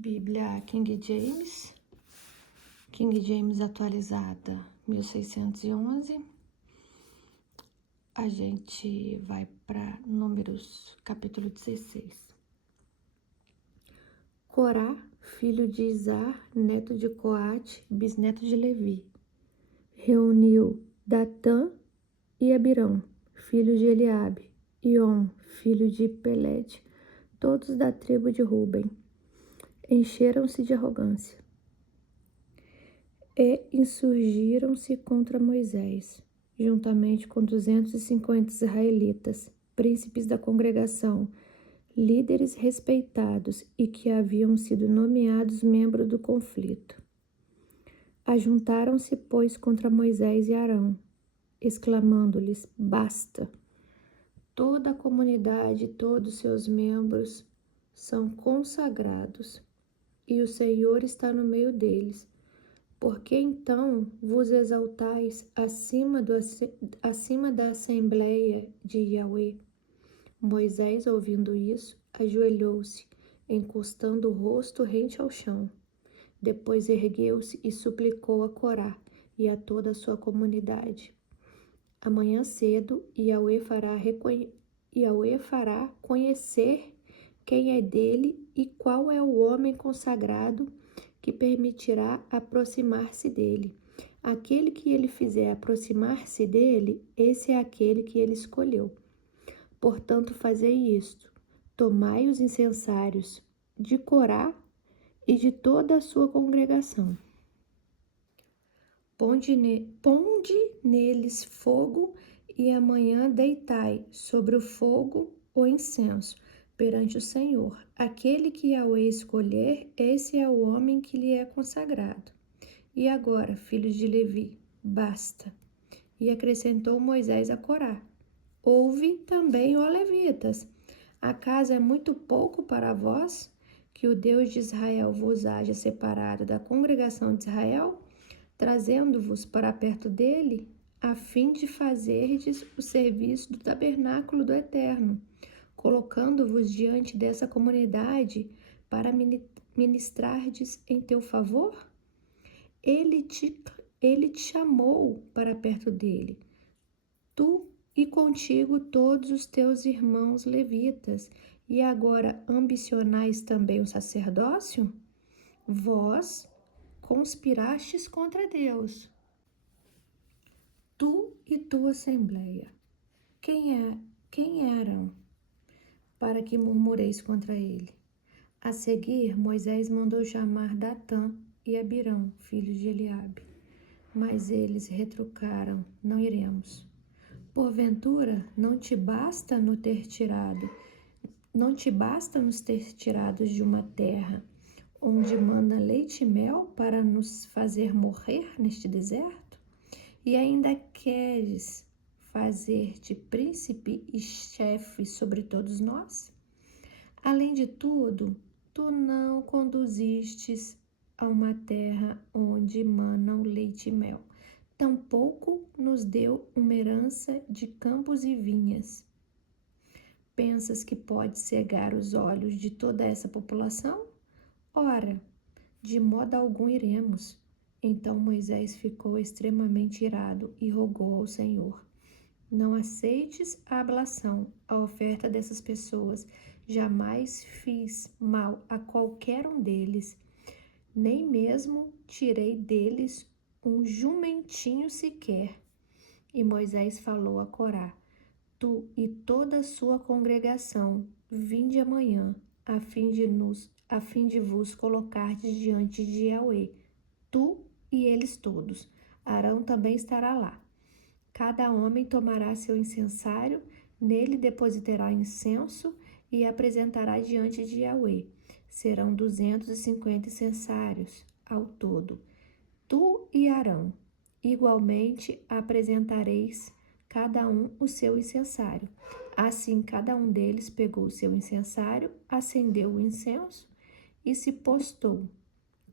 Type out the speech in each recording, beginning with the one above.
Bíblia King James atualizada 1611. A gente vai para Números, capítulo 16. Corá, filho de Izar, neto de Coate, bisneto de Levi, reuniu Datã e Abirão, filhos de Eliabe, e On, filho de Pelete, todos da tribo de Ruben. Encheram-se de arrogância e insurgiram-se contra Moisés, juntamente com 250 israelitas, príncipes da congregação, líderes respeitados e que haviam sido nomeados membros do conflito. Ajuntaram-se, pois, contra Moisés e Arão, exclamando-lhes: basta! Toda a comunidade e todos seus membros são consagrados, e o Senhor está no meio deles. Por que então vos exaltais acima da assembleia de Yahweh? Moisés, ouvindo isso, ajoelhou-se, encostando o rosto rente ao chão. Depois ergueu-se e suplicou a Corá e a toda a sua comunidade. Amanhã cedo, Yahweh fará conhecer quem é dele e qual é o homem consagrado que permitirá aproximar-se dele. Aquele que ele fizer aproximar-se dele, esse é aquele que ele escolheu. Portanto, fazei isto: tomai os incensários de Corá e de toda a sua congregação. Ponde neles fogo, e amanhã deitai sobre o fogo o incenso perante o Senhor. Aquele que Yahweh escolher, esse é o homem que lhe é consagrado. E agora, filhos de Levi, basta. E acrescentou Moisés a Corá: ouve também, ó levitas, acaso é muito pouco para vós que o Deus de Israel vos haja separado da congregação de Israel, trazendo-vos para perto dele, a fim de fazerdes o serviço do tabernáculo do Eterno, colocando-vos diante dessa comunidade para ministrardes em teu favor? Ele te chamou para perto dele, tu e contigo todos os teus irmãos levitas, e agora ambicionais também o sacerdócio? Vós conspirastes contra Deus, tu e tua assembleia. Quem eram para que murmureis contra ele? A seguir, Moisés mandou chamar Datã e Abirão, filhos de Eliabe. Mas eles retrucaram: não iremos. Porventura, não te basta nos ter tirados de uma terra onde mana leite e mel para nos fazer morrer neste deserto? E ainda queres fazer-te príncipe e chefe sobre todos nós? Além de tudo, tu não conduzistes a uma terra onde manam leite e mel. Tampouco nos deu uma herança de campos e vinhas. Pensas que pode cegar os olhos de toda essa população? Ora, de modo algum iremos. Então Moisés ficou extremamente irado e rogou ao Senhor: não aceites a ablação, a oferta dessas pessoas. Jamais fiz mal a qualquer um deles, nem mesmo tirei deles um jumentinho sequer. E Moisés falou a Corá: tu e toda a sua congregação, vinde amanhã, a fim de vos colocardes diante de Yahweh, tu e eles todos. Arão também estará lá. Cada homem tomará seu incensário, nele depositará incenso e apresentará diante de Yahweh. Serão 250 incensários ao todo. Tu e Arão, igualmente apresentareis cada um o seu incensário. Assim, cada um deles pegou o seu incensário, acendeu o incenso e se postou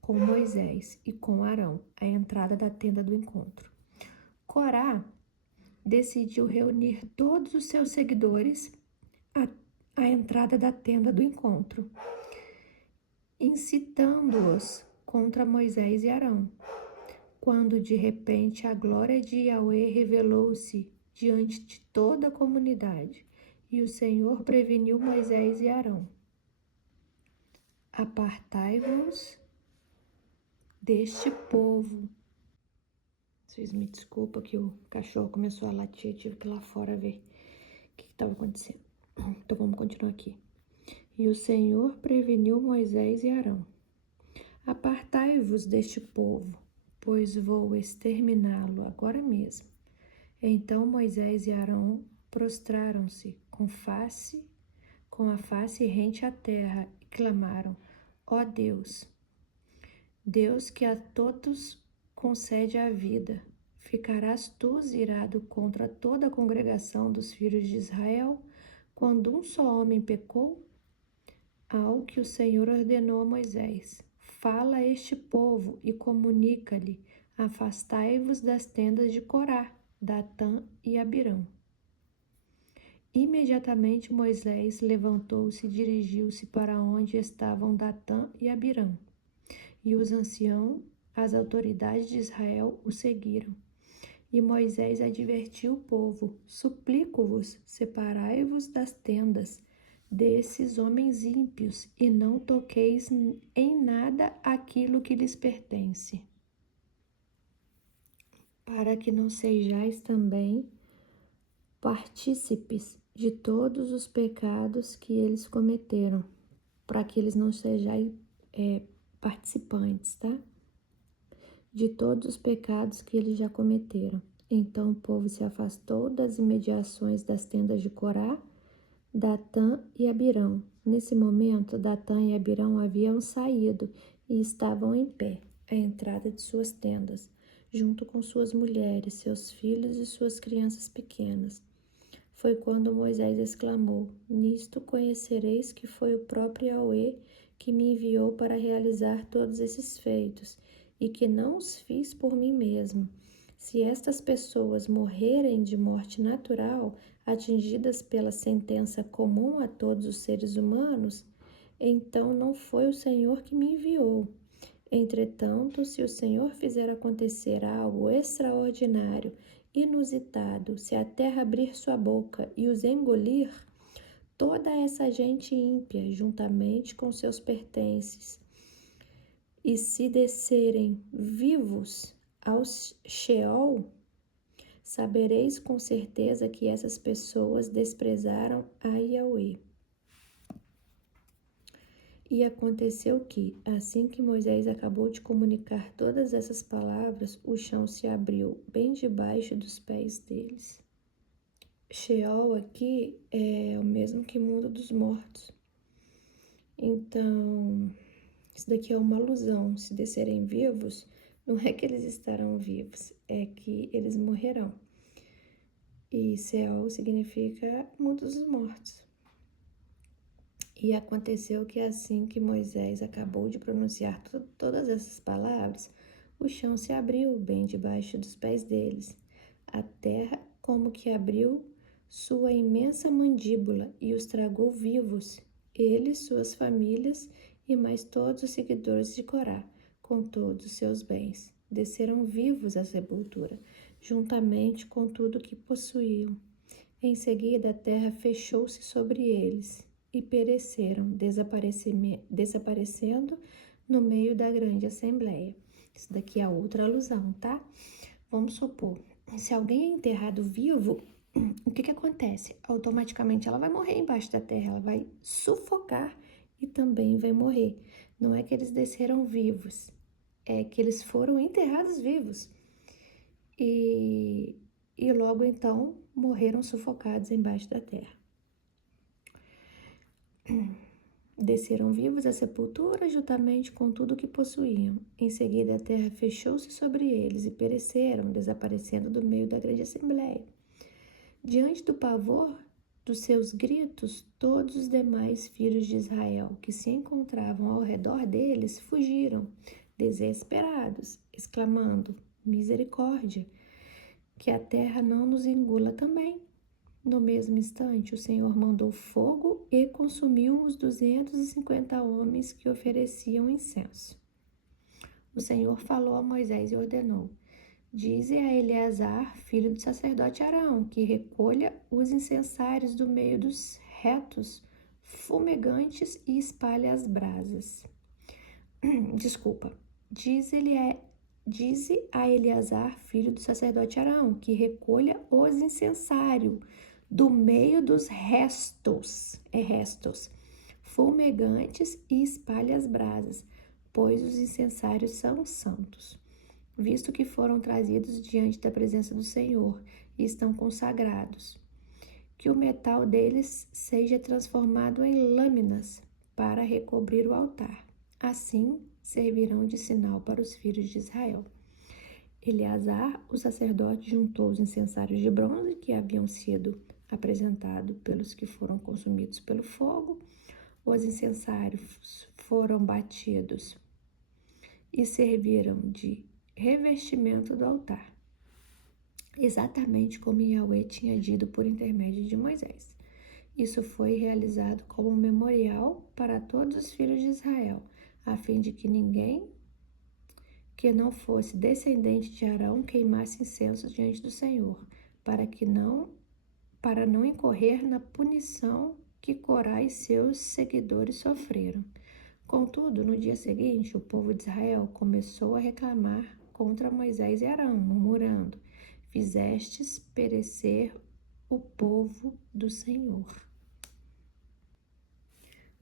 com Moisés e com Arão à entrada da tenda do encontro. Corá decidiu reunir todos os seus seguidores à entrada da tenda do encontro. incitando-os contra Moisés e Arão. Quando de repente a glória de Yahweh revelou-se diante de toda a comunidade, e o Senhor preveniu Moisés e Arão: apartai-vos deste povo. Vocês me desculpam que o cachorro começou a latir, eu tive que ir lá fora ver o que estava acontecendo. Então vamos continuar aqui. E o Senhor preveniu Moisés e Arão: apartai-vos deste povo, pois vou exterminá-lo agora mesmo. Então Moisés e Arão prostraram-se com a face rente à terra, e clamaram: ó Deus, Deus que a todos concede a vida, ficarás tu irado contra toda a congregação dos filhos de Israel, quando um só homem pecou? Ao que o Senhor ordenou a Moisés: fala a este povo e comunica-lhe: afastai-vos das tendas de Corá, Datã e Abirão. Imediatamente Moisés levantou-se e dirigiu-se para onde estavam Datã e Abirão. E os anciãos, as autoridades de Israel, o seguiram. E Moisés advertiu o povo: suplico-vos, separai-vos das tendas desses homens ímpios, e não toqueis em nada aquilo que lhes pertence, para que não sejais também partícipes de todos os pecados que eles cometeram, para que eles não sejais participantes, tá? De todos os pecados que eles já cometeram. Então o povo se afastou das imediações das tendas de Corá, Datã e Abirão. Nesse momento, Datã e Abirão haviam saído e estavam em pé, à entrada de suas tendas, junto com suas mulheres, seus filhos e suas crianças pequenas. Foi quando Moisés exclamou: nisto conhecereis que foi o próprio Yahweh que me enviou para realizar todos esses feitos, e que não os fiz por mim mesmo. Se estas pessoas morrerem de morte natural, atingidas pela sentença comum a todos os seres humanos, então não foi o Senhor que me enviou. Entretanto, se o Senhor fizer acontecer algo extraordinário, inusitado, se a terra abrir sua boca e os engolir, toda essa gente ímpia, juntamente com seus pertences, e se descerem vivos ao Sheol, sabereis com certeza que essas pessoas desprezaram a Yahweh. E aconteceu que, assim que Moisés acabou de comunicar todas essas palavras, o chão se abriu bem debaixo dos pés deles. Sheol aqui é o mesmo que mundo dos mortos. Então, isso daqui é uma alusão. Se descerem vivos, não é que eles estarão vivos, é que eles morrerão. E Sheol significa mundo dos mortos. E aconteceu que assim que Moisés acabou de pronunciar todas essas palavras, o chão se abriu bem debaixo dos pés deles. A terra como que abriu sua imensa mandíbula e os tragou vivos, eles, suas famílias e mais todos os seguidores de Corá, com todos os seus bens. Desceram vivos à sepultura, juntamente com tudo que possuíam. Em seguida a terra fechou-se sobre eles e pereceram, desaparecendo no meio da grande assembleia. Isso daqui é outra alusão, tá? Vamos supor, se alguém é enterrado vivo, o que acontece? Automaticamente ela vai morrer embaixo da terra, ela vai sufocar e também vai morrer. Não é que eles desceram vivos, é que eles foram enterrados vivos. E logo então morreram sufocados embaixo da terra. Desceram vivos à sepultura, juntamente com tudo o que possuíam. Em seguida, a terra fechou-se sobre eles e pereceram, desaparecendo do meio da grande assembleia. Diante do pavor dos seus gritos, todos os demais filhos de Israel que se encontravam ao redor deles fugiram, desesperados, exclamando: misericórdia, que a terra não nos engula também. No mesmo instante, o Senhor mandou fogo e consumiu os 250 homens que ofereciam incenso. O Senhor falou a Moisés e ordenou: Dize a Eleazar, filho do sacerdote Arão, que recolha os incensários do meio dos retos fumegantes e espalhe as brasas. Desculpa. Dize a Eleazar, filho do sacerdote Arão, que recolha os incensários do meio dos restos fumegantes e espalhe as brasas, pois os incensários são santos, visto que foram trazidos diante da presença do Senhor e estão consagrados. Que o metal deles seja transformado em lâminas para recobrir o altar. Assim servirão de sinal para os filhos de Israel. Eleazar, o sacerdote, juntou os incensários de bronze que haviam sido apresentados pelos que foram consumidos pelo fogo. Os incensários foram batidos e serviram de revestimento do altar, exatamente como Yahweh tinha dito por intermédio de Moisés. Isso foi realizado como um memorial para todos os filhos de Israel, a fim de que ninguém que não fosse descendente de Arão queimasse incenso diante do Senhor, para não incorrer na punição que Corá e seus seguidores sofreram. Contudo, no dia seguinte, o povo de Israel começou a reclamar contra Moisés e Arão, murmurando: Fizestes perecer o povo do Senhor.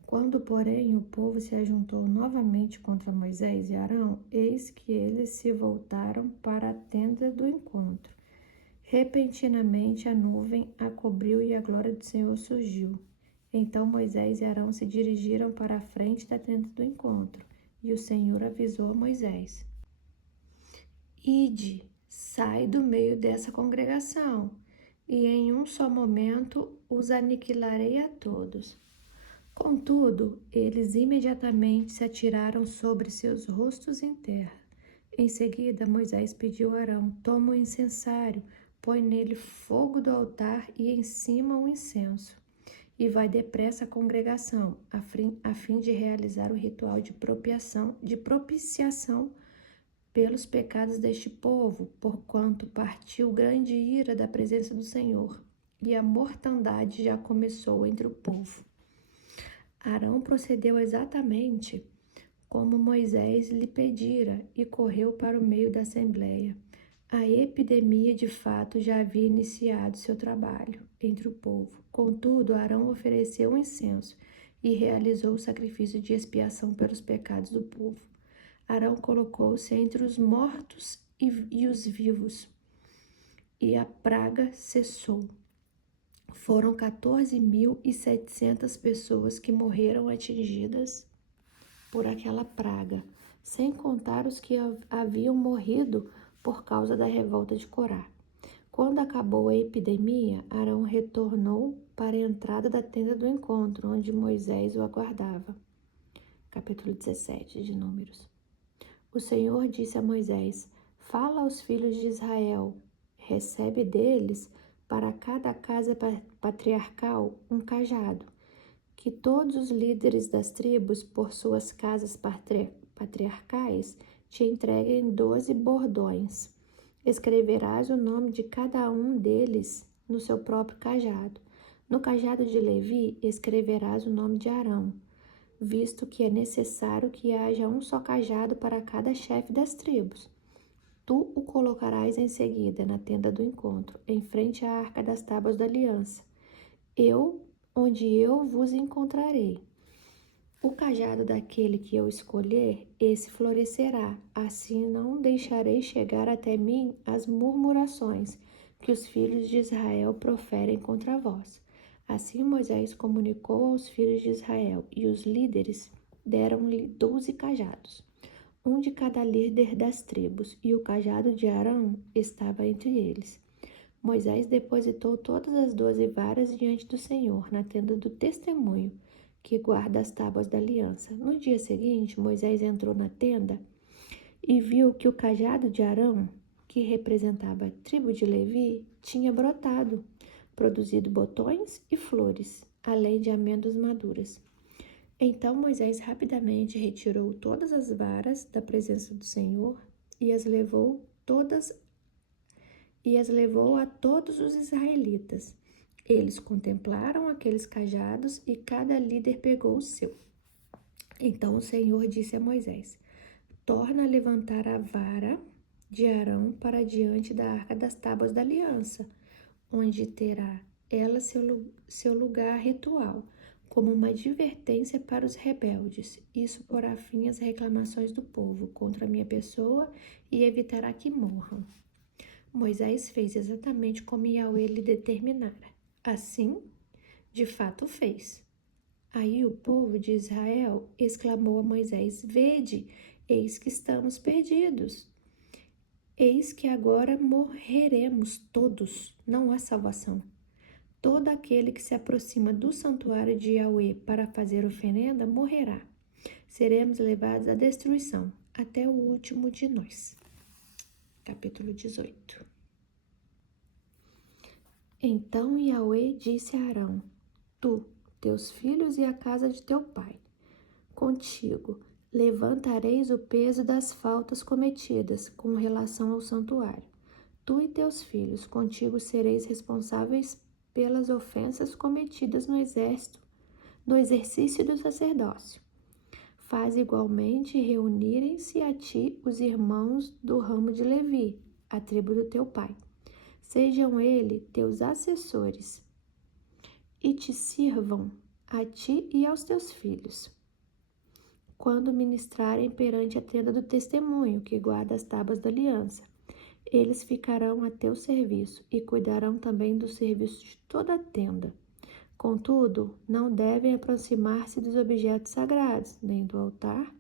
Quando, porém, o povo se ajuntou novamente contra Moisés e Arão, eis que eles se voltaram para a tenda do encontro. Repentinamente a nuvem a cobriu e a glória do Senhor surgiu. Então Moisés e Arão se dirigiram para a frente da tenda do encontro, e o Senhor avisou a Moisés: Ide, sai do meio dessa congregação, e em um só momento os aniquilarei a todos. Contudo, eles imediatamente se atiraram sobre seus rostos em terra. Em seguida, Moisés pediu a Arão: Toma o incensário, põe nele fogo do altar e em cima o incenso, e vai depressa à congregação, a fim de realizar o ritual de propiciação pelos pecados deste povo, porquanto partiu grande ira da presença do Senhor, e a mortandade já começou entre o povo. Arão procedeu exatamente como Moisés lhe pedira e correu para o meio da assembleia. A epidemia, de fato, já havia iniciado seu trabalho entre o povo. Contudo, Arão ofereceu um incenso e realizou o sacrifício de expiação pelos pecados do povo. Arão colocou-se entre os mortos e os vivos, e a praga cessou. Foram 14.700 pessoas que morreram atingidas por aquela praga, sem contar os que haviam morrido por causa da revolta de Corá. Quando acabou a epidemia, Arão retornou para a entrada da tenda do encontro, onde Moisés o aguardava. Capítulo 17 de Números. O Senhor disse a Moisés: Fala aos filhos de Israel, recebe deles para cada casa patriarcal um cajado, que todos os líderes das tribos, por suas casas patriarcais, te entreguem 12 bordões. Escreverás o nome de cada um deles no seu próprio cajado. No cajado de Levi, escreverás o nome de Arão, visto que é necessário que haja um só cajado para cada chefe das tribos. Tu o colocarás em seguida na tenda do encontro, em frente à arca das tábuas da aliança, onde eu vos encontrarei. O cajado daquele que eu escolher, esse florescerá, assim não deixarei chegar até mim as murmurações que os filhos de Israel proferem contra vós. Assim Moisés comunicou aos filhos de Israel, e os líderes deram-lhe 12 cajados, um de cada líder das tribos, e o cajado de Arão estava entre eles. Moisés depositou todas as 12 varas diante do Senhor, na tenda do testemunho, que guarda as tábuas da aliança. No dia seguinte, Moisés entrou na tenda e viu que o cajado de Arão, que representava a tribo de Levi, tinha brotado, produzido botões e flores, além de amêndoas maduras. Então Moisés rapidamente retirou todas as varas da presença do Senhor e as levou a todos os israelitas. Eles contemplaram aqueles cajados e cada líder pegou o seu. Então o Senhor disse a Moisés: torna a levantar a vara de Arão para diante da arca das tábuas da aliança, onde terá ela seu lugar ritual, como uma advertência para os rebeldes. Isso porá fim às reclamações do povo contra a minha pessoa e evitará que morram. Moisés fez exatamente como Yahweh lhe determinara. Assim, de fato fez. Aí o povo de Israel exclamou a Moisés: vede, eis que estamos perdidos. Eis que agora morreremos todos, não há salvação. Todo aquele que se aproxima do santuário de Yahweh para fazer oferenda morrerá. Seremos levados à destruição, até o último de nós. Capítulo 18. Então Yahweh disse a Arão: tu, teus filhos e a casa de teu pai, contigo levantareis o peso das faltas cometidas com relação ao santuário. Tu e teus filhos contigo sereis responsáveis pelas ofensas cometidas no exercício do sacerdócio. Faz igualmente reunirem-se a ti os irmãos do ramo de Levi, a tribo do teu pai. Sejam eles teus assessores, e te sirvam a ti e aos teus filhos, quando ministrarem perante a tenda do testemunho, que guarda as tábuas da aliança. Eles ficarão a teu serviço e cuidarão também do serviço de toda a tenda. Contudo, não devem aproximar-se dos objetos sagrados, nem do altar,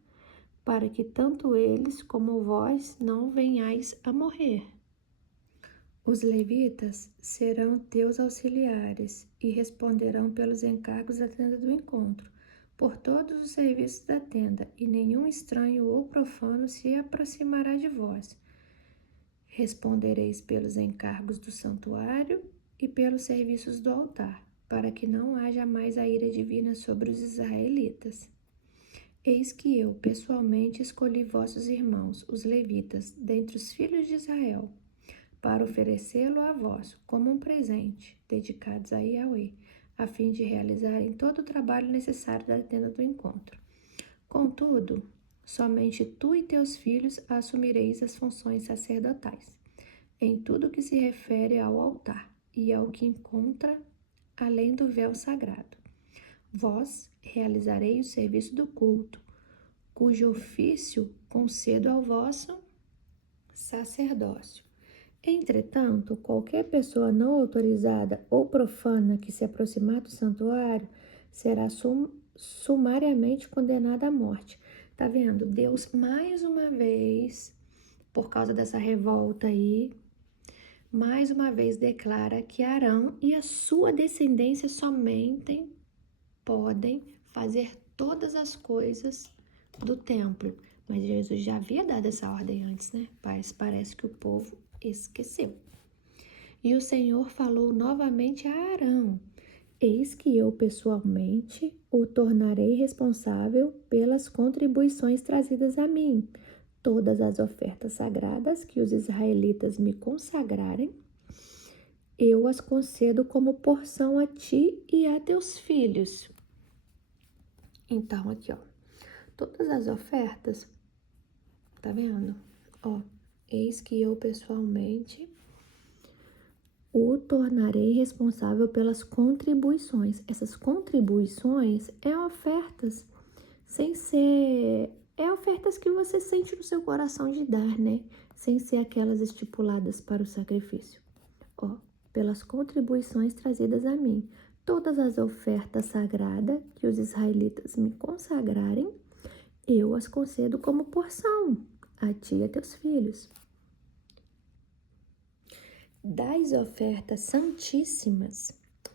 para que tanto eles como vós não venhais a morrer. Os levitas serão teus auxiliares e responderão pelos encargos da tenda do encontro, por todos os serviços da tenda, e nenhum estranho ou profano se aproximará de vós. Respondereis pelos encargos do santuário e pelos serviços do altar, para que não haja mais a ira divina sobre os israelitas. Eis que eu, pessoalmente, escolhi vossos irmãos, os levitas, dentre os filhos de Israel, para oferecê-lo a vós como um presente, dedicados a Yahweh, a fim de realizarem todo o trabalho necessário da tenda do encontro. Contudo, somente tu e teus filhos assumireis as funções sacerdotais, em tudo que se refere ao altar e ao que encontra além do véu sagrado. Vós realizareis o serviço do culto, cujo ofício concedo ao vosso sacerdócio. Entretanto, qualquer pessoa não autorizada ou profana que se aproximar do santuário será sumariamente condenada à morte. Tá vendo? Deus, mais uma vez, por causa dessa revolta aí, mais uma vez declara que Arão e a sua descendência somente podem fazer todas as coisas do templo. Mas Jesus já havia dado essa ordem antes, né? Mas parece que o povo esqueceu. E o Senhor falou novamente a Arão: eis que eu pessoalmente o tornarei responsável pelas contribuições trazidas a mim. Todas as ofertas sagradas que os israelitas me consagrarem, eu as concedo como porção a ti e a teus filhos. Então, aqui, ó, todas as ofertas, tá vendo? Ó, eis que eu pessoalmente o tornarei responsável pelas contribuições. Essas contribuições é ofertas sem ser... É ofertas que você sente no seu coração de dar, né? Sem ser aquelas estipuladas para o sacrifício. Ó, pelas contribuições trazidas a mim. Todas as ofertas sagradas que os israelitas me consagrarem, eu as concedo como porção a ti e a teus filhos. Das ofertas santíssimas,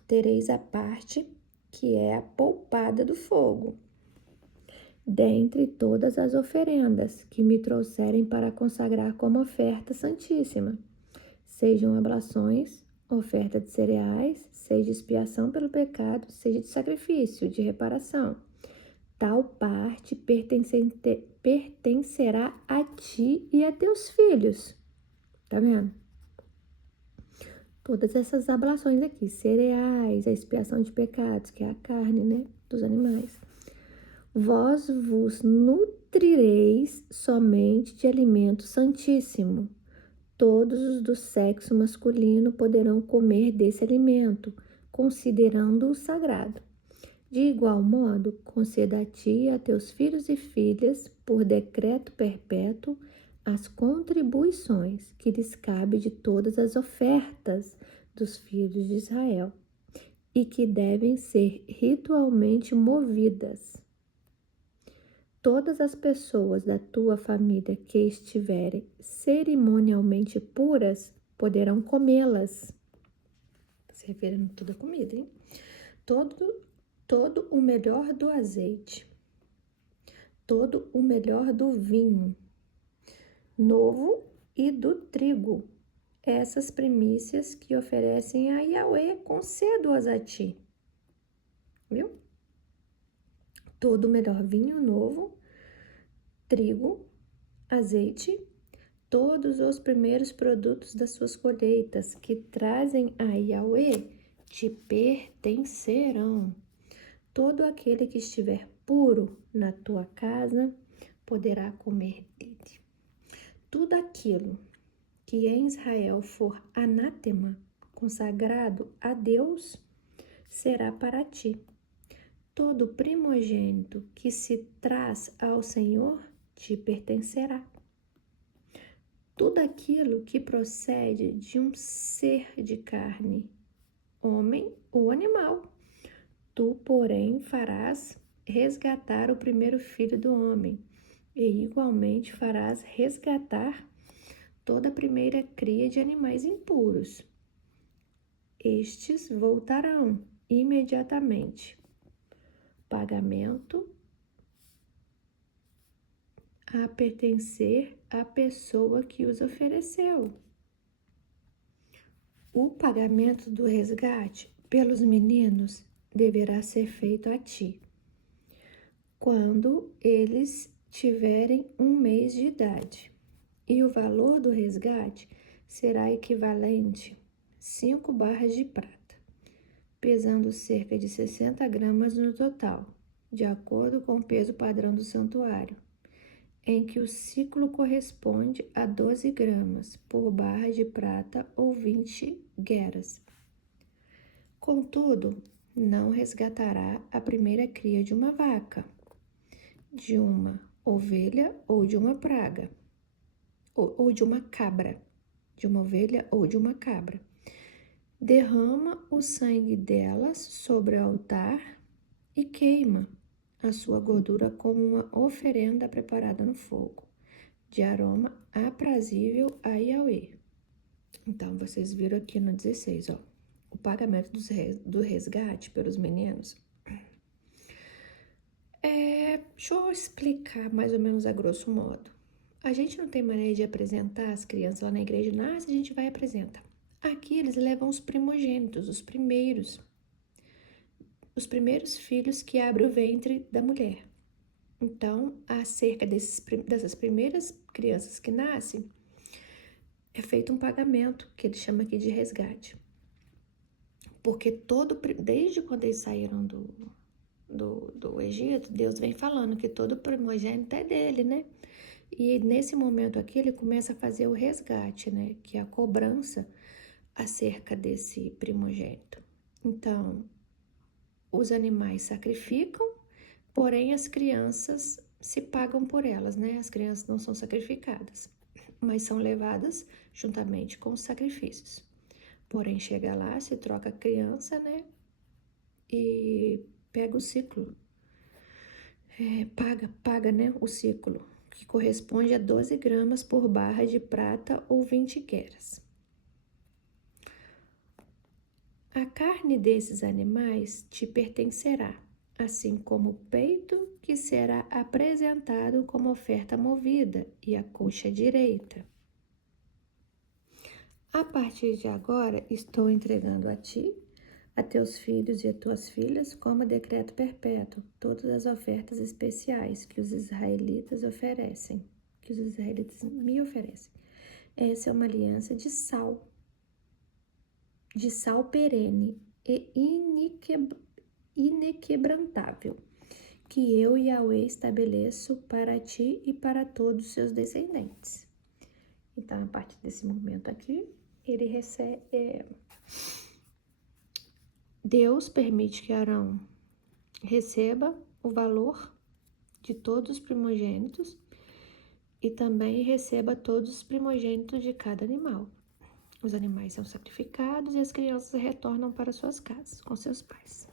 tereis a parte que é a poupada do fogo, dentre todas as oferendas que me trouxerem para consagrar como oferta santíssima, sejam oblações oferta de cereais, seja expiação pelo pecado, seja de sacrifício, de reparação. Tal parte pertencerá a ti e a teus filhos. Tá vendo? Todas essas ablações aqui, cereais, a expiação de pecados, que é a carne, né, dos animais. Vós vos nutrireis somente de alimento santíssimo. Todos os do sexo masculino poderão comer desse alimento, considerando-o sagrado. De igual modo, conceda a ti e a teus filhos e filhas, por decreto perpétuo, as contribuições que lhes cabe de todas as ofertas dos filhos de Israel, e que devem ser ritualmente movidas. Todas as pessoas da tua família que estiverem cerimonialmente puras poderão comê-las. Se referindo a toda a comida, hein? Todo o melhor do azeite, todo o melhor do vinho, novo e do trigo. Essas primícias que oferecem a Yahweh, concedo-as a ti. Viu? Todo o melhor vinho novo, trigo, azeite, todos os primeiros produtos das suas colheitas que trazem a Yahweh te pertencerão. Todo aquele que estiver puro na tua casa poderá comer dele. Tudo aquilo que em Israel for anátema, consagrado a Deus, será para ti. Todo primogênito que se traz ao Senhor te pertencerá. Tudo aquilo que procede de um ser de carne, homem ou animal, tu, porém, farás resgatar o primeiro filho do homem, e igualmente farás resgatar toda a primeira cria de animais impuros. Estes voltarão imediatamente. Pagamento a pertencer à pessoa que os ofereceu. O pagamento do resgate pelos meninos deverá ser feito a ti, quando eles tiverem 1 mês de idade, e o valor do resgate será equivalente a 5 barras de prata, pesando cerca de 60 gramas no total, de acordo com o peso padrão do santuário, em que o ciclo corresponde a 12 gramas por barra de prata ou 20 gueras. Contudo, não resgatará a primeira cria de uma vaca, de uma ovelha ou de uma praga, ou de uma cabra, de uma ovelha ou de uma cabra. Derrama o sangue delas sobre o altar e queima a sua gordura como uma oferenda preparada no fogo, de aroma aprazível a Yahweh. Então, vocês viram aqui no 16, ó, o pagamento do resgate pelos meninos. Deixa eu explicar mais ou menos a grosso modo. A gente não tem maneira de apresentar as crianças lá na igreja, nasce, a gente vai e apresenta. Aqui eles levam os primogênitos, os primeiros filhos que abrem o ventre da mulher. Então, acerca dessas primeiras crianças que nascem, é feito um pagamento, que ele chama aqui de resgate. Porque desde quando eles saíram do Egito, Deus vem falando que todo primogênito é dele, né? E nesse momento aqui, ele começa a fazer o resgate, né? Que é a cobrança acerca desse primogênito. Então, os animais sacrificam, porém as crianças se pagam por elas, né? As crianças não são sacrificadas, mas são levadas juntamente com os sacrifícios. Porém, chega lá, se troca a criança, né? E pega o ciclo. Paga, né? O ciclo, que corresponde a 12 gramas por barra de prata ou 20 gueras. A carne desses animais te pertencerá, assim como o peito, que será apresentado como oferta movida, e a coxa direita. A partir de agora, estou entregando a ti, a teus filhos e a tuas filhas, como decreto perpétuo, todas as ofertas especiais que os israelitas oferecem, que os israelitas me oferecem. Essa é uma aliança de sal perene e inequebrantável, que eu, Yahweh, estabeleço para ti e para todos os seus descendentes. Então, a partir desse momento aqui, ele recebe... Deus permite que Arão receba o valor de todos os primogênitos e também receba todos os primogênitos de cada animal. Os animais são sacrificados e as crianças retornam para suas casas com seus pais.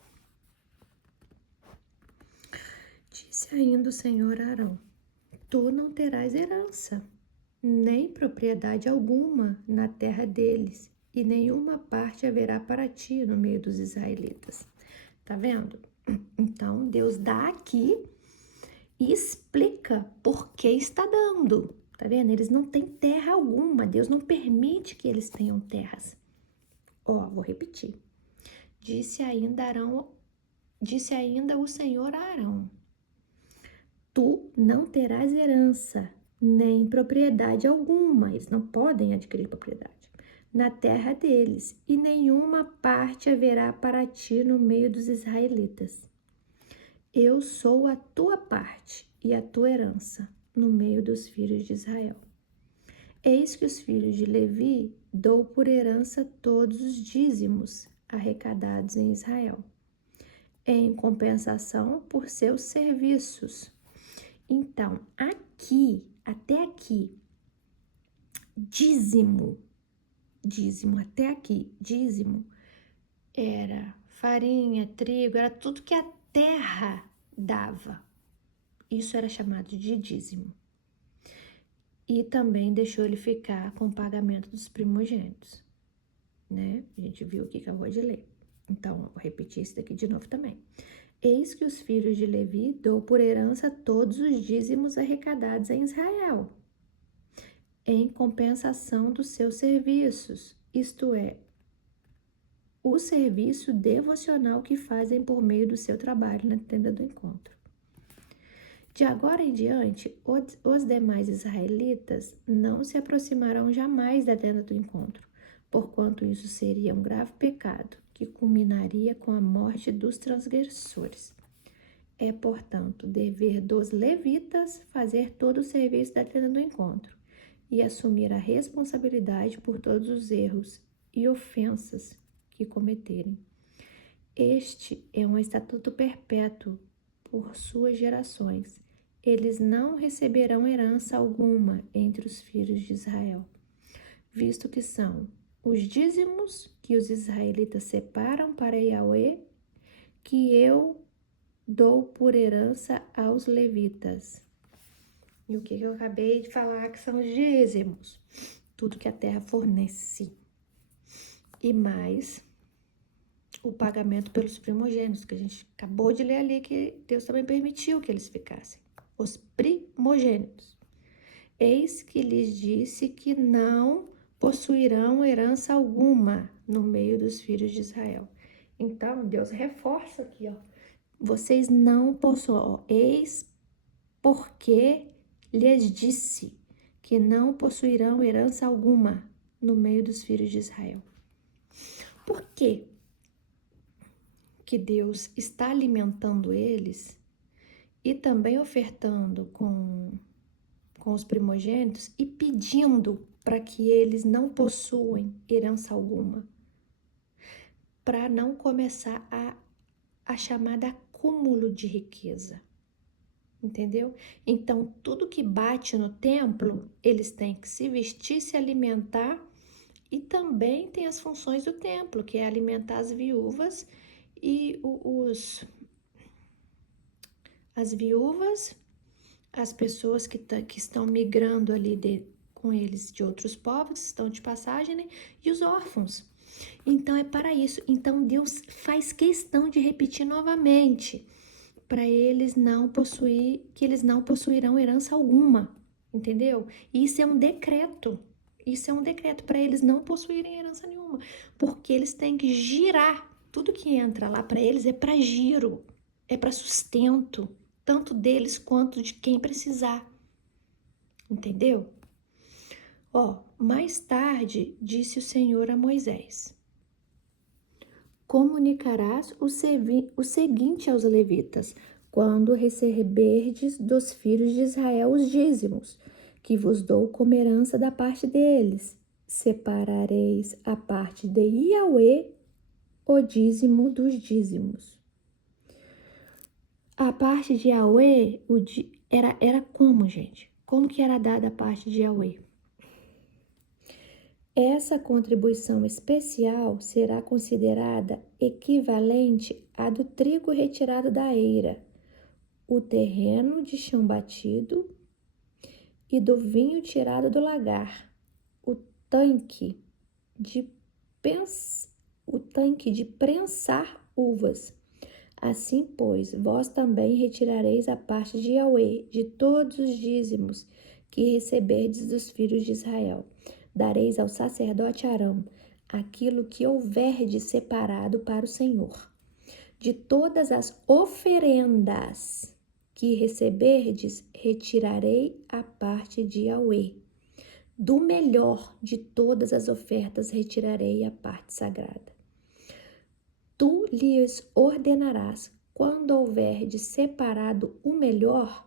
Disse ainda o Senhor a Arão: tu não terás herança, nem propriedade alguma na terra deles, e nenhuma parte haverá para ti no meio dos israelitas. Tá vendo? Então, Deus dá aqui e explica por que está dando. Tá vendo? Eles não têm terra alguma. Deus não permite que eles tenham terras. Ó, vou repetir. Disse ainda o Senhor a Arão: tu não terás herança, nem propriedade alguma. Eles não podem adquirir propriedade na terra deles, e nenhuma parte haverá para ti no meio dos israelitas. Eu sou a tua parte e a tua herança no meio dos filhos de Israel. Eis que os filhos de Levi dou por herança todos os dízimos arrecadados em Israel, em compensação por seus serviços. Então, até aqui, dízimo era farinha, trigo, era tudo que a terra dava. Isso era chamado de dízimo. E também deixou ele ficar com o pagamento dos primogênitos, né? A gente viu aqui que eu vou de ler. Então, eu vou repetir isso daqui de novo também. Eis que os filhos de Levi dou por herança todos os dízimos arrecadados em Israel, em compensação dos seus serviços, isto é, o serviço devocional que fazem por meio do seu trabalho na tenda do encontro. De agora em diante, os demais israelitas não se aproximarão jamais da tenda do encontro, porquanto isso seria um grave pecado, que culminaria com a morte dos transgressores. É, portanto, dever dos levitas fazer todo o serviço da tenda do encontro e assumir a responsabilidade por todos os erros e ofensas que cometerem. Este é um estatuto perpétuo por suas gerações. Eles não receberão herança alguma entre os filhos de Israel, visto que são os dízimos que os israelitas separam para Yahweh, que eu dou por herança aos levitas. E o que eu acabei de falar que são os dízimos? Tudo que a terra fornece. E mais o pagamento pelos primogênitos, que a gente acabou de ler ali, que Deus também permitiu que eles ficassem. Os primogênitos. Eis que lhes disse que não possuirão herança alguma no meio dos filhos de Israel. Então, Deus reforça aqui, ó. Vocês não possuem, ó, eis porque lhes disse que não possuirão herança alguma no meio dos filhos de Israel. Por quê que Deus está alimentando eles e também ofertando com os primogênitos e pedindo para que eles não possuem herança alguma, para não começar a chamada acúmulo de riqueza, entendeu? Então, tudo que bate no templo, eles têm que se vestir, se alimentar, e também tem as funções do templo, que é alimentar as viúvas e as viúvas, as pessoas que estão migrando ali com eles de outros povos, estão de passagem, né? E os órfãos. Então, é para isso. Então, Deus faz questão de repetir novamente, para eles que eles não possuirão herança alguma, entendeu? E isso é um decreto. Isso é um decreto para eles não possuírem herança nenhuma, porque eles têm que girar. Tudo que entra lá para eles é para giro, é para sustento, tanto deles quanto de quem precisar. Entendeu? Ó, mais tarde disse o Senhor a Moisés: comunicarás o seguinte aos levitas, quando receberdes dos filhos de Israel os dízimos, que vos dou como herança da parte deles. Separareis a parte de Yahweh, o dízimo dos dízimos. A parte de Yahweh era como, gente? Como que era dada a parte de Yahweh? Essa contribuição especial será considerada equivalente à do trigo retirado da eira, o terreno de chão batido e do vinho tirado do lagar, o tanque de, prensar uvas. Assim, pois, vós também retirareis a parte de Yahweh de todos os dízimos que receberdes dos filhos de Israel. Dareis ao sacerdote Arão aquilo que houverdes separado para o Senhor. De todas as oferendas que receberdes, retirarei a parte de Yahweh. Do melhor de todas as ofertas, retirarei a parte sagrada. Tu lhes ordenarás, quando houverdes separado o melhor,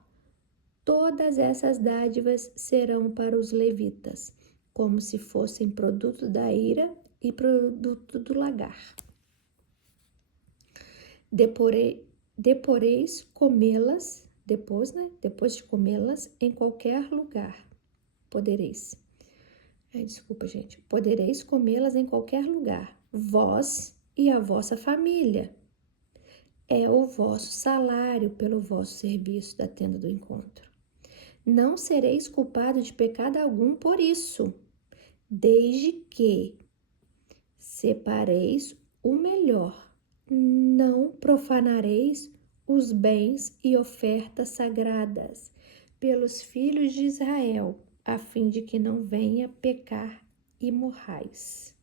todas essas dádivas serão para os levitas, como se fossem produto da ira e produto do lagar. Depois de comê-las em qualquer lugar. Podereis comê-las em qualquer lugar, vós e a vossa família. É o vosso salário pelo vosso serviço da tenda do encontro. Não sereis culpado de pecado algum por isso, desde que separeis o melhor. Não profanareis os bens e ofertas sagradas pelos filhos de Israel, a fim de que não venha pecar e morrais.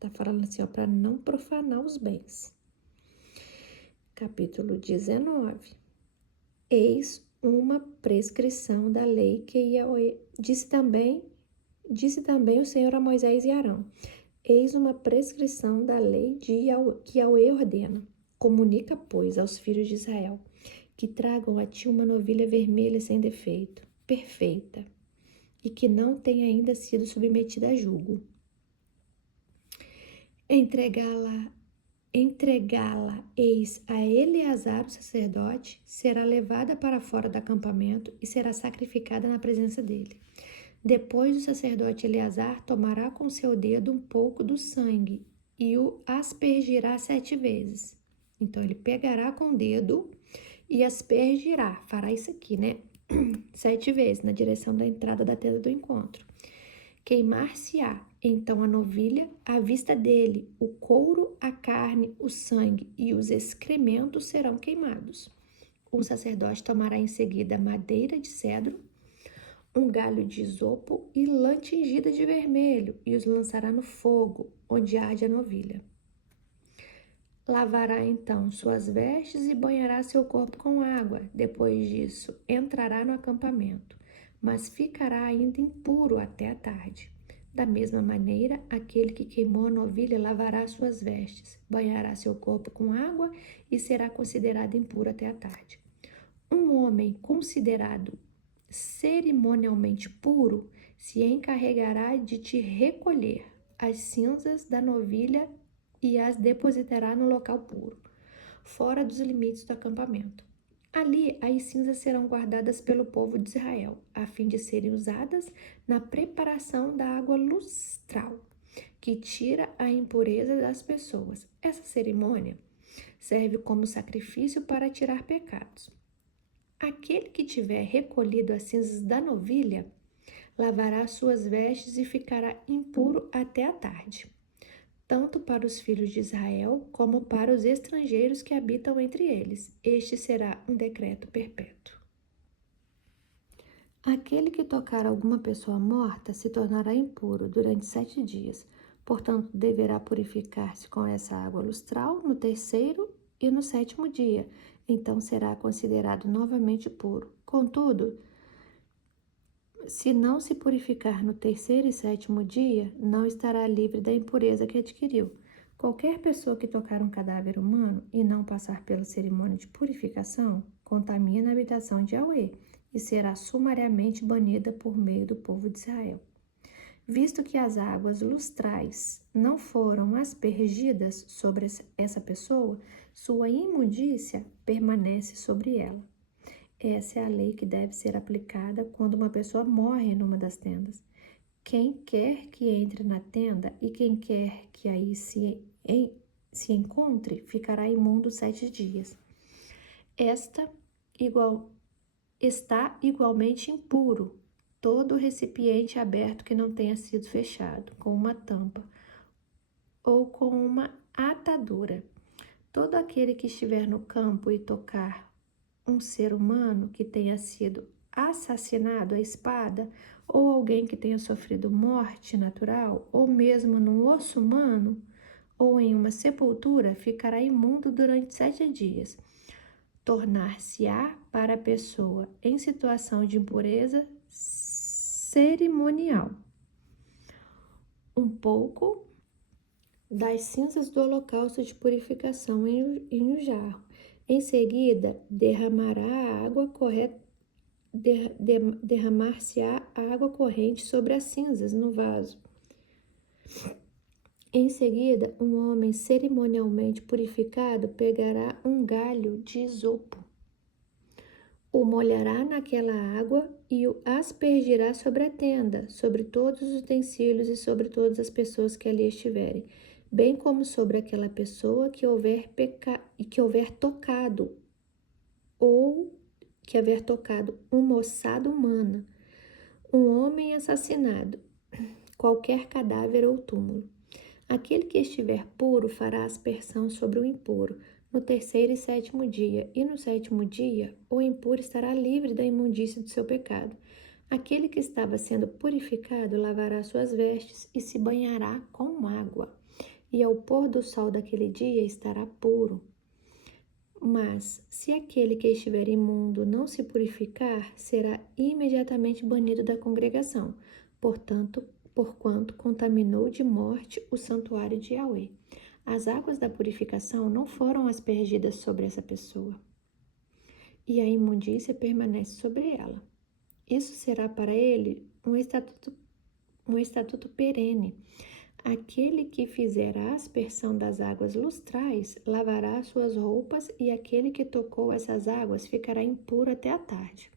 Tá falando assim, ó, para não profanar os bens. Capítulo 19. Eis uma prescrição da lei que Yahweh disse também o Senhor a Moisés e Arão. Eis uma prescrição da lei que Yahweh ordena. Comunica, pois, aos filhos de Israel que tragam a ti uma novilha vermelha sem defeito, perfeita, e que não tenha ainda sido submetida a julgo. Entregá-la-eis a Eleazar, o sacerdote, será levada para fora do acampamento e será sacrificada na presença dele. Depois o sacerdote Eleazar tomará com seu dedo um pouco do sangue e o aspergirá 7 vezes. Então ele pegará com o dedo e aspergirá, fará isso aqui, né? 7 vezes na direção da entrada da tenda do encontro. Queimar-se-á então a novilha à vista dele, o couro, a carne, o sangue e os excrementos serão queimados. O sacerdote tomará em seguida madeira de cedro, um galho de isopo e lã tingida de vermelho, e os lançará no fogo, onde arde a novilha. Lavará então suas vestes e banhará seu corpo com água. Depois disso, entrará no acampamento, mas ficará ainda impuro até a tarde. Da mesma maneira, aquele que queimou a novilha lavará suas vestes, banhará seu corpo com água e será considerado impuro até a tarde. Um homem considerado cerimonialmente puro se encarregará de te recolher as cinzas da novilha e as depositará no local puro, fora dos limites do acampamento. Ali as cinzas serão guardadas pelo povo de Israel, a fim de serem usadas na preparação da água lustral, que tira a impureza das pessoas. Essa cerimônia serve como sacrifício para tirar pecados. Aquele que tiver recolhido as cinzas da novilha, lavará suas vestes e ficará impuro até a tarde, tanto para os filhos de Israel como para os estrangeiros que habitam entre eles. Este será um decreto perpétuo. Aquele que tocar alguma pessoa morta se tornará impuro durante 7 dias. Portanto, deverá purificar-se com essa água lustral no terceiro e no 7º dia. Então será considerado novamente puro. Contudo, se não se purificar no terceiro e 7º dia, não estará livre da impureza que adquiriu. Qualquer pessoa que tocar um cadáver humano e não passar pela cerimônia de purificação, contamina a habitação de Yahweh e será sumariamente banida por meio do povo de Israel. Visto que as águas lustrais não foram aspergidas sobre essa pessoa, sua imundícia permanece sobre ela. Essa é a lei que deve ser aplicada quando uma pessoa morre numa das tendas. Quem quer que entre na tenda e quem quer que aí se encontre, ficará imundo 7 dias. Está igualmente impuro todo recipiente aberto que não tenha sido fechado com uma tampa ou com uma atadura. Todo aquele que estiver no campo e tocar um ser humano que tenha sido assassinado à espada, ou alguém que tenha sofrido morte natural, ou mesmo num osso humano, ou em uma sepultura, ficará imundo durante 7 dias. Tornar-se-á para a pessoa em situação de impureza cerimonial um pouco das cinzas do holocausto de purificação em um jarro. Em seguida, derramar-se-á a água corrente sobre as cinzas no vaso. Em seguida, um homem cerimonialmente purificado pegará um galho de isopo, o molhará naquela água e o aspergirá sobre a tenda, sobre todos os utensílios e sobre todas as pessoas que ali estiverem, bem como sobre aquela pessoa que houver tocado uma ossada humana, um homem assassinado, qualquer cadáver ou túmulo. Aquele que estiver puro fará aspersão sobre o impuro no terceiro e 7º dia, e no 7º dia o impuro estará livre da imundícia do seu pecado. Aquele que estava sendo purificado lavará suas vestes e se banhará com água, e ao pôr do sol daquele dia estará puro. Mas, se aquele que estiver imundo não se purificar, será imediatamente banido da congregação, porquanto contaminou de morte o santuário de Yahweh. As águas da purificação não foram aspergidas sobre essa pessoa, e a imundícia permanece sobre ela. Isso será para ele um estatuto perene. Aquele que fizer a aspersão das águas lustrais lavará suas roupas, e aquele que tocou essas águas ficará impuro até a tarde.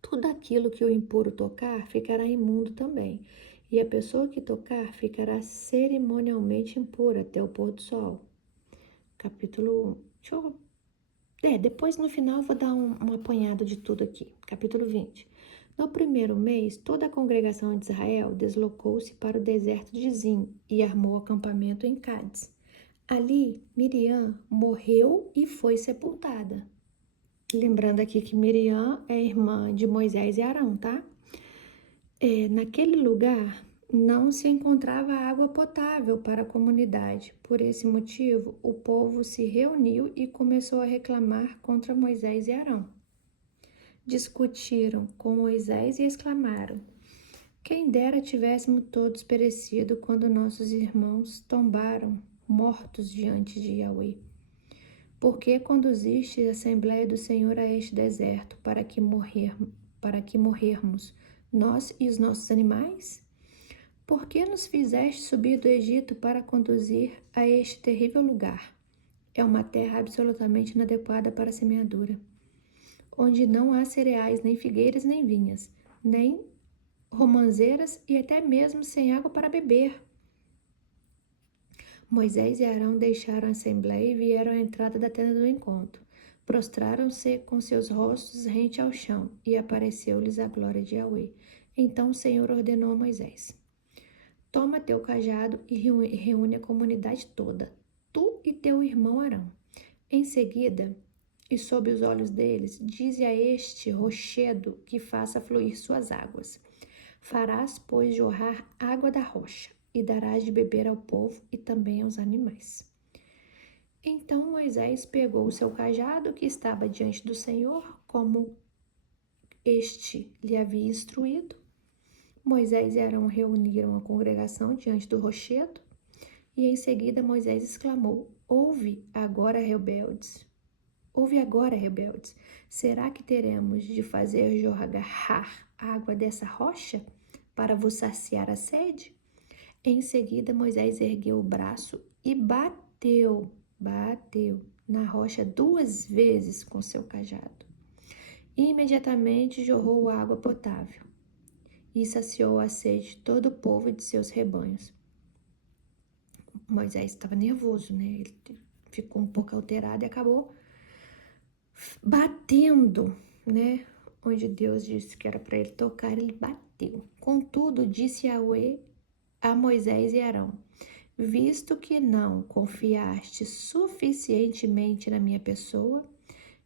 Tudo aquilo que o impuro tocar ficará imundo também, e a pessoa que tocar ficará cerimonialmente impura até o pôr do sol. Capítulo 1. Depois no final eu vou dar um apanhado de tudo aqui. Capítulo 20. No primeiro mês, toda a congregação de Israel deslocou-se para o deserto de Zim e armou acampamento em Cádiz. Ali, Miriam morreu e foi sepultada. Lembrando aqui que Miriam é irmã de Moisés e Arão, tá? Naquele lugar não se encontrava água potável para a comunidade. Por esse motivo, o povo se reuniu e começou a reclamar contra Moisés e Arão. Discutiram com Moisés e exclamaram: quem dera tivéssemos todos perecido quando nossos irmãos tombaram mortos diante de Yahweh. Por que conduziste a Assembleia do Senhor a este deserto para que morrermos, nós e os nossos animais? Por que nos fizeste subir do Egito para conduzir a este terrível lugar? É uma terra absolutamente inadequada para a semeadura, onde não há cereais, nem figueiras, nem vinhas, nem romãzeiras e até mesmo sem água para beber. Moisés e Arão deixaram a assembleia e vieram à entrada da tenda do encontro. Prostraram-se com seus rostos rente ao chão, e apareceu-lhes a glória de Yahweh. Então o Senhor ordenou a Moisés: toma teu cajado e reúne a comunidade toda, tu e teu irmão Arão. Em seguida, e sob os olhos deles, dize a este rochedo que faça fluir suas águas. Farás, pois, jorrar água da rocha, e darás de beber ao povo e também aos animais. Então Moisés pegou o seu cajado que estava diante do Senhor, como este lhe havia instruído. Moisés e Arão reuniram a congregação diante do rochedo, e em seguida Moisés exclamou: Ouve agora, rebeldes. Ouve agora, rebeldes. Será que teremos de fazer jorrar água dessa rocha para vos saciar a sede? Em seguida, Moisés ergueu o braço e bateu na rocha 2 vezes com seu cajado. Imediatamente jorrou água potável e saciou a sede de todo o povo e de seus rebanhos. Moisés estava nervoso, né? Ele ficou um pouco alterado e acabou batendo, né? Onde Deus disse que era para ele tocar, ele bateu. Contudo, disse Yahweh a Moisés e Arão: visto que não confiaste suficientemente na minha pessoa,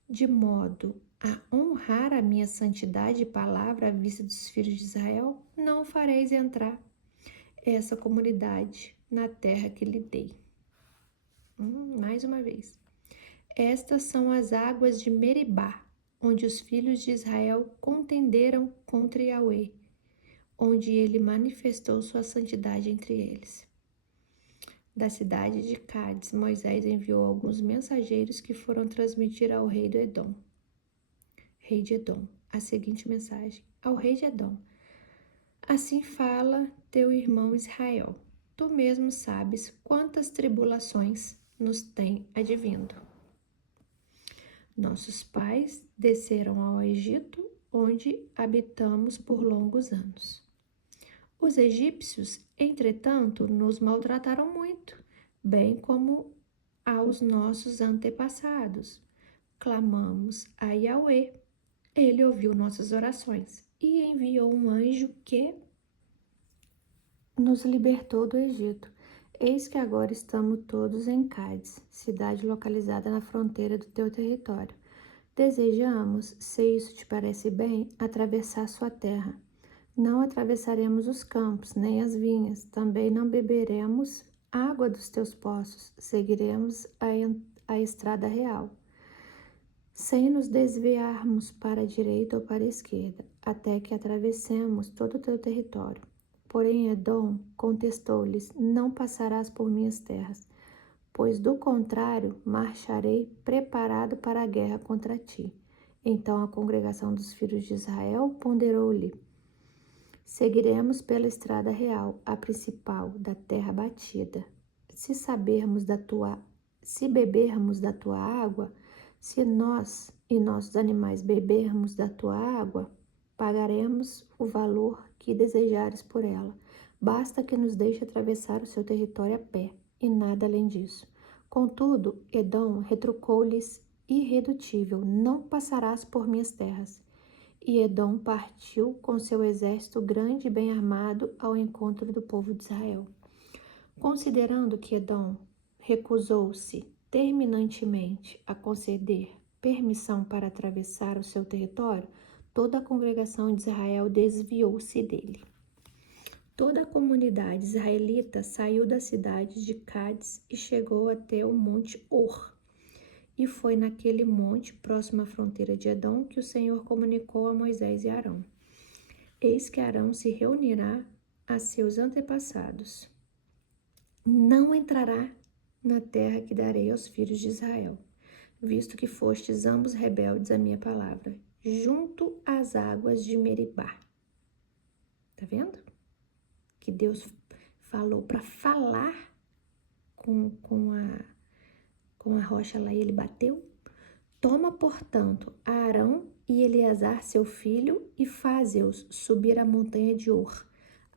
de modo a honrar a minha santidade e palavra à vista dos filhos de Israel, não fareis entrar essa comunidade na terra que lhe dei. Mais uma vez. Estas são as águas de Meribá, onde os filhos de Israel contenderam contra Yahweh, onde ele manifestou sua santidade entre eles. Da cidade de Cádiz, Moisés enviou alguns mensageiros que foram transmitir ao rei de Edom, a seguinte mensagem: ao rei de Edom: assim fala teu irmão Israel, tu mesmo sabes quantas tribulações nos tem advindo. Nossos pais desceram ao Egito, onde habitamos por longos anos. Os egípcios, entretanto, nos maltrataram muito, bem como aos nossos antepassados. Clamamos a Yahweh. Ele ouviu nossas orações e enviou um anjo que nos libertou do Egito. Eis que agora estamos todos em Cádiz, cidade localizada na fronteira do teu território. Desejamos, se isso te parece bem, atravessar sua terra. Não atravessaremos os campos, nem as vinhas, também não beberemos água dos teus poços, seguiremos a estrada real, sem nos desviarmos para a direita ou para a esquerda, até que atravessemos todo o teu território. Porém, Edom contestou-lhes: não passarás por minhas terras, pois do contrário marcharei preparado para a guerra contra ti. Então a congregação dos filhos de Israel ponderou-lhe: seguiremos pela estrada real, a principal da terra batida. Se bebermos da tua água, se nós e nossos animais bebermos da tua água, pagaremos o valor que desejares por ela. Basta que nos deixe atravessar o seu território a pé, e nada além disso. Contudo, Edom retrucou-lhes irredutível: não passarás por minhas terras. E Edom partiu com seu exército grande e bem armado ao encontro do povo de Israel. Considerando que Edom recusou-se terminantemente a conceder permissão para atravessar o seu território, toda a congregação de Israel desviou-se dele. Toda a comunidade israelita saiu da cidade de Cádiz e chegou até o monte Or. E foi naquele monte, próximo à fronteira de Edom, que o Senhor comunicou a Moisés e Arão: eis que Arão se reunirá a seus antepassados. Não entrará na terra que darei aos filhos de Israel, visto que fostes ambos rebeldes à minha palavra, junto às águas de Meribá. Tá vendo? Que Deus falou para falar com a rocha lá e ele bateu. Toma, portanto, a Arão e Eleazar, seu filho, e faze-os subir a montanha de Or.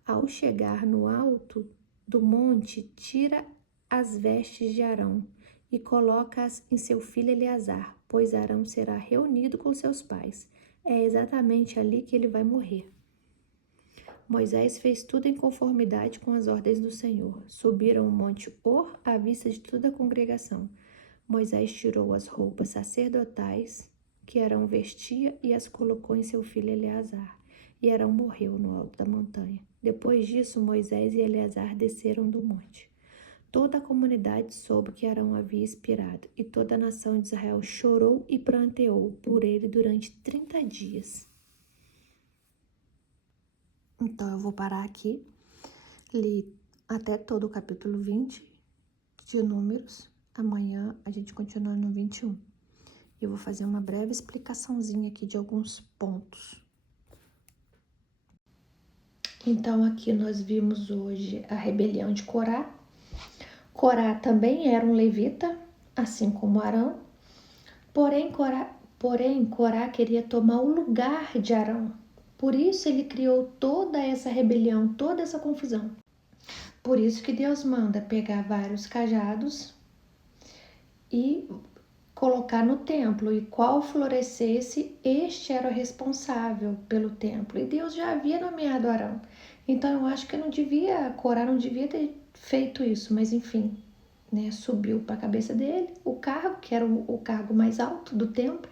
Ao chegar no alto do monte, tira as vestes de Arão e coloca-as em seu filho Eleazar, pois Arão será reunido com seus pais. É exatamente ali que ele vai morrer. Moisés fez tudo em conformidade com as ordens do Senhor. Subiram o monte Or à vista de toda a congregação. Moisés tirou as roupas sacerdotais que Arão vestia e as colocou em seu filho Eleazar. E Arão morreu no alto da montanha. Depois disso, Moisés e Eleazar desceram do monte. Toda a comunidade soube que Arão havia expirado, e toda a nação de Israel chorou e pranteou por ele durante 30 dias. Então eu vou parar aqui, li até todo o capítulo 20 de Números. Amanhã a gente continua no 21. Eu vou fazer uma breve explicaçãozinha aqui de alguns pontos. Então aqui nós vimos hoje a rebelião de Corá. Corá também era um levita, assim como Arão. Porém, Corá queria tomar o lugar de Arão. Por isso ele criou toda essa rebelião, toda essa confusão. Por isso que Deus manda pegar vários cajados e colocar no templo, e qual florescesse, este era o responsável pelo templo. E Deus já havia nomeado Arão. Então eu acho que Corá não devia ter feito isso, mas enfim, né, subiu para a cabeça dele o cargo, que era o cargo mais alto do templo,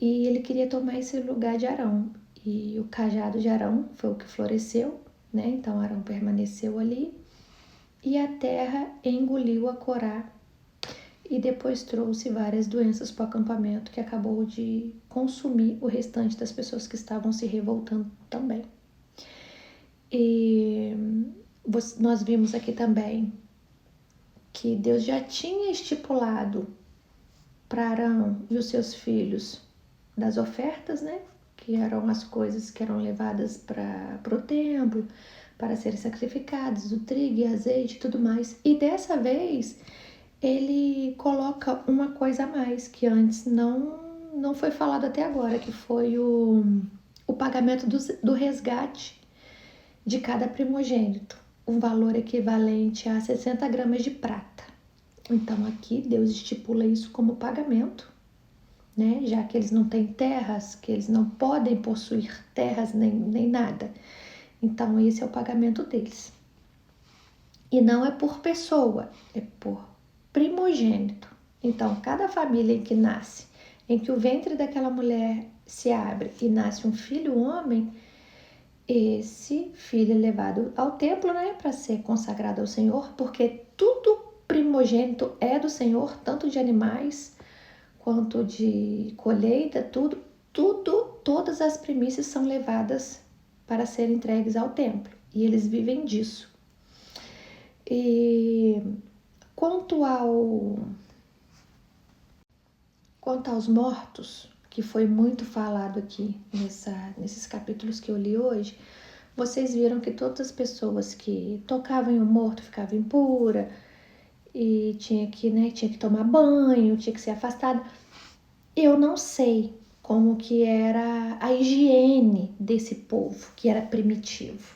e ele queria tomar esse lugar de Arão. E o cajado de Arão foi o que floresceu, né? Então Arão permaneceu ali, e a terra engoliu a Corá, e depois trouxe várias doenças para o acampamento, que acabou de consumir o restante das pessoas que estavam se revoltando também. E nós vimos aqui também que Deus já tinha estipulado para Arão e os seus filhos das ofertas, né? Que eram as coisas que eram levadas para o templo, para serem sacrificadas, o trigo e azeite e tudo mais. E dessa vez ele coloca uma coisa a mais, que antes não foi falado até agora, que foi o pagamento do resgate de cada primogênito, um valor equivalente a 60 gramas de prata. Então aqui Deus estipula isso como pagamento, né? Já que eles não têm terras, que eles não podem possuir terras nem nada. Então esse é o pagamento deles. E não é por pessoa, é por primogênito. Então, cada família em que nasce, em que o ventre daquela mulher se abre e nasce um filho homem, esse filho é levado ao templo, né, para ser consagrado ao Senhor, porque tudo primogênito é do Senhor, tanto de animais quanto de colheita, todas as primícias são levadas para serem entregues ao templo, e eles vivem disso. E quanto aos mortos, que foi muito falado aqui nesses capítulos que eu li hoje, vocês viram que todas as pessoas que tocavam em um morto ficavam impura e tinha que tomar banho, tinha que ser afastada. Eu não sei como que era a higiene desse povo, que era primitivo.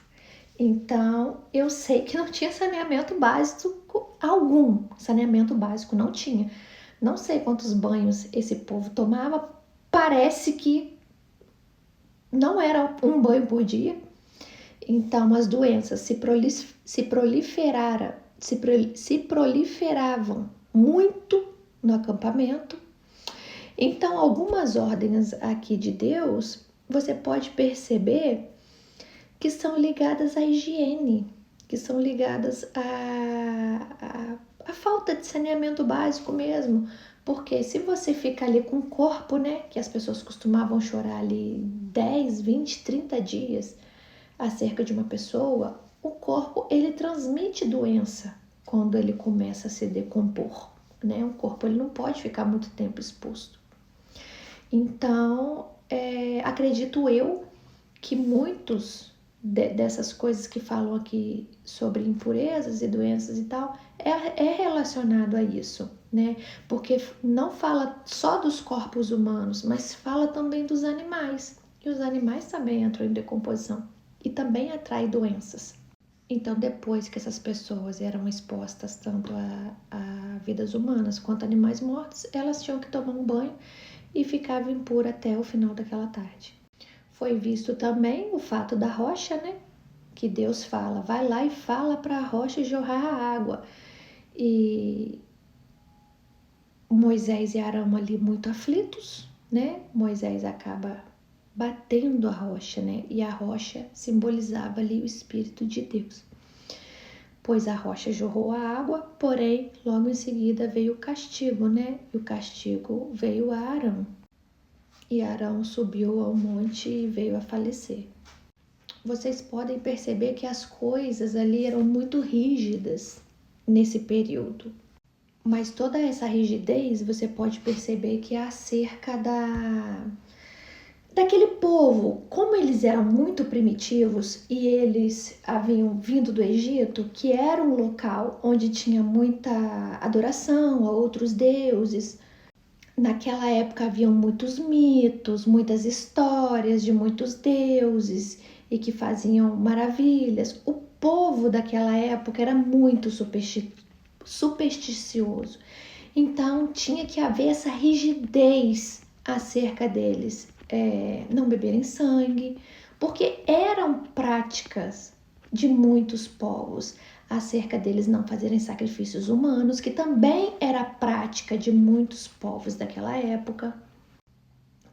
Então, eu sei que não tinha saneamento básico algum. Saneamento básico não tinha. Não sei quantos banhos esse povo tomava. Parece que não era um banho por dia. Então, as doenças se proliferavam muito no acampamento. Então, algumas ordens aqui de Deus, você pode perceber que são ligadas à higiene, que são ligadas à falta de saneamento básico mesmo. Porque se você fica ali com o corpo, né, que as pessoas costumavam chorar ali 10, 20, 30 dias acerca de uma pessoa, o corpo ele transmite doença quando ele começa a se decompor, né? O corpo ele não pode ficar muito tempo exposto. Então, acredito eu que muitos dessas coisas que falam aqui sobre impurezas e doenças e tal, é relacionado a isso, né? Porque não fala só dos corpos humanos, mas fala também dos animais. E os animais também entram em decomposição e também atraem doenças. Então, depois que essas pessoas eram expostas tanto a vidas humanas quanto a animais mortos, elas tinham que tomar um banho e ficavam impuras até o final daquela tarde. Foi visto também o fato da rocha, né? Que Deus fala, vai lá e fala para a rocha jorrar a água. E Moisés e Arão ali muito aflitos, né? Moisés acaba batendo a rocha, né? E a rocha simbolizava ali o Espírito de Deus. Pois a rocha jorrou a água, porém, logo em seguida veio o castigo, né? E o castigo veio a Arão. E Arão subiu ao monte e veio a falecer. Vocês podem perceber que as coisas ali eram muito rígidas nesse período. Mas toda essa rigidez você pode perceber que é acerca daquele povo, como eles eram muito primitivos e eles haviam vindo do Egito, que era um local onde tinha muita adoração a outros deuses. Naquela época haviam muitos mitos, muitas histórias de muitos deuses e que faziam maravilhas. O povo daquela época era muito supersticioso. Então tinha que haver essa rigidez acerca deles, não beberem sangue, porque eram práticas de muitos povos acerca deles não fazerem sacrifícios humanos, que também era prática de muitos povos daquela época.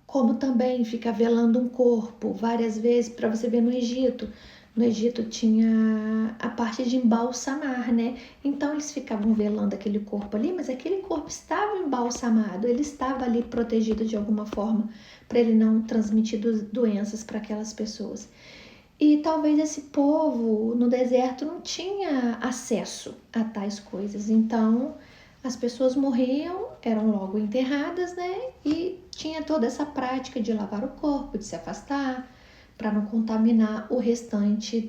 Como também ficar velando um corpo várias vezes, para você ver no Egito. No Egito tinha a parte de embalsamar, né? Então eles ficavam velando aquele corpo ali, mas aquele corpo estava embalsamado, ele estava ali protegido de alguma forma, para ele não transmitir doenças para aquelas pessoas. E talvez esse povo no deserto não tinha acesso a tais coisas. Então as pessoas morriam, eram logo enterradas, né? E tinha toda essa prática de lavar o corpo, de se afastar, para não contaminar o restante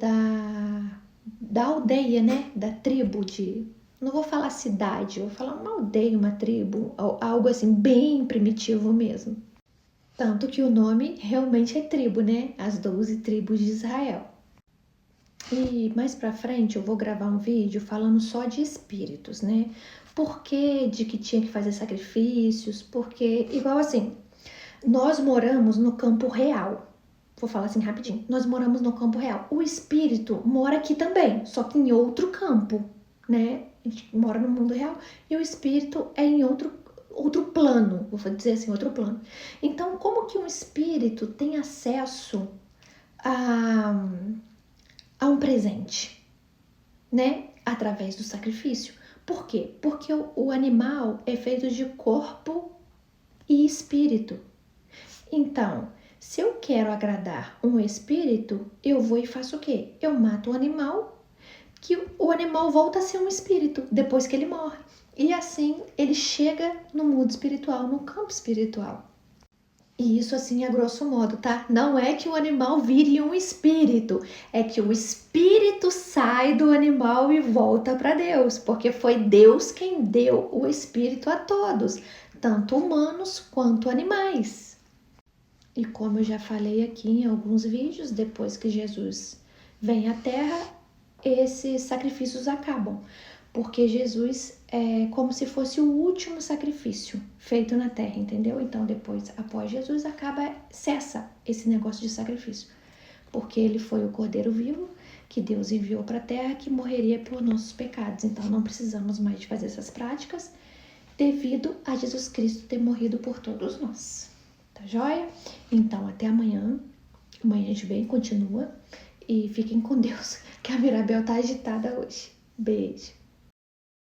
da aldeia, né? Da tribo de. Não vou falar cidade, eu vou falar uma aldeia, uma tribo, algo assim bem primitivo mesmo. Tanto que o nome realmente é tribo, né? As 12 tribos de Israel. E mais pra frente eu vou gravar um vídeo falando só de espíritos, né? Por que de que tinha que fazer sacrifícios, porque, igual assim, nós moramos no campo real. Vou falar assim rapidinho. Nós moramos no campo real. O espírito mora aqui também, só que em outro campo, né? A gente mora no mundo real e o espírito é em outro plano, vou dizer assim, outro plano. Então, como que um espírito tem acesso a um presente, né? Através do sacrifício. Por quê? Porque o animal é feito de corpo e espírito. Então, se eu quero agradar um espírito, eu vou e faço o quê? Eu mato o animal, que o animal volta a ser um espírito depois que ele morre. E assim ele chega no mundo espiritual, no campo espiritual. E isso assim a grosso modo, tá? Não é que o animal vire um espírito, é que o espírito sai do animal e volta para Deus, porque foi Deus quem deu o espírito a todos, tanto humanos quanto animais. E como eu já falei aqui em alguns vídeos, depois que Jesus vem à Terra, esses sacrifícios acabam, porque Jesus é como se fosse o último sacrifício feito na terra, entendeu? Então depois, após Jesus, cessa esse negócio de sacrifício, porque ele foi o Cordeiro vivo que Deus enviou para a terra, que morreria por nossos pecados. Então não precisamos mais de fazer essas práticas, devido a Jesus Cristo ter morrido por todos nós. Tá joia? Então até amanhã. Amanhã a gente vem, continua. E fiquem com Deus, que a Mirabel tá agitada hoje. Beijo.